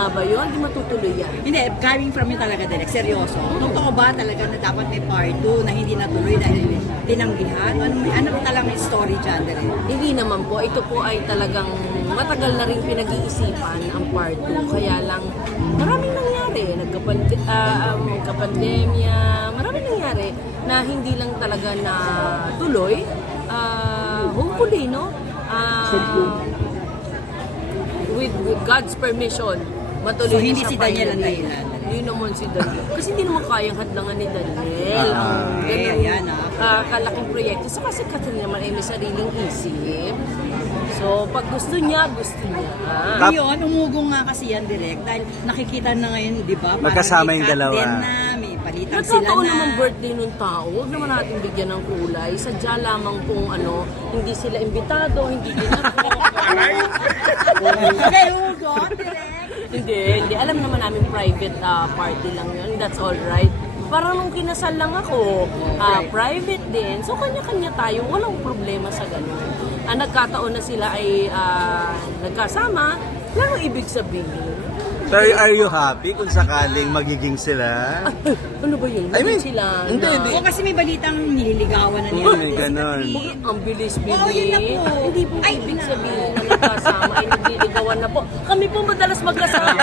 nga ba yun? Hindi matutuloy yan. Hindi, coming from you talaga, Direk, seryoso. Totoo ba talaga na dapat may part 2 na hindi natuloy dahil tinanggihan? Ano talagang story dyan, Direk? Hindi naman po. Ito po ay talagang matagal na rin pinag-iisipan ang part 2. Kaya lang, maraming nangyari. Nagkapandemya, maraming nangyari na hindi lang talaga na tuloy. Hopefully, no? With God's permission, matuloy So, na hindi siya si Daniel ang finally. dahilan? Hindi naman si Daniel. Kasi hindi naman kayang hadlangan ni Daniel. ayan, Kalaking proyekto. So, kasi Catherine naman ay may sariling isip. So, pag gusto niya, gusto niya. Ngayon, umugong nga kasi yan, Direk, dahil nakikita na ngayon, di ba? parang Magkasama may yung cut dalawa. din na, may palitan sila Nagkataon na. naman birthday nung tao. Huwag naman natin bigyan ng kulay. Sadya lamang kung hindi sila imbitado, hindi din ako. Okay, Hugo, Direk. Hindi. Alam naman namin private party lang yun. That's all right. Parang nung kinasal lang ako, private din. So, kanya-kanya tayo. Walang problema sa ganun. Nagkataon na sila ay nagkasama. Pero ibig sabihin, Pero are you happy kung sakaling magiging sila? ano ba yun? I mean, Sila hindi, na- hindi. O kasi may balitang nililigawan na nila. May ganon. Ang bilis-bilis. Oo, yun na po. Hindi po ibig sabihin na nagkasama ay nagliligawan na po. Kami po madalas magkasama.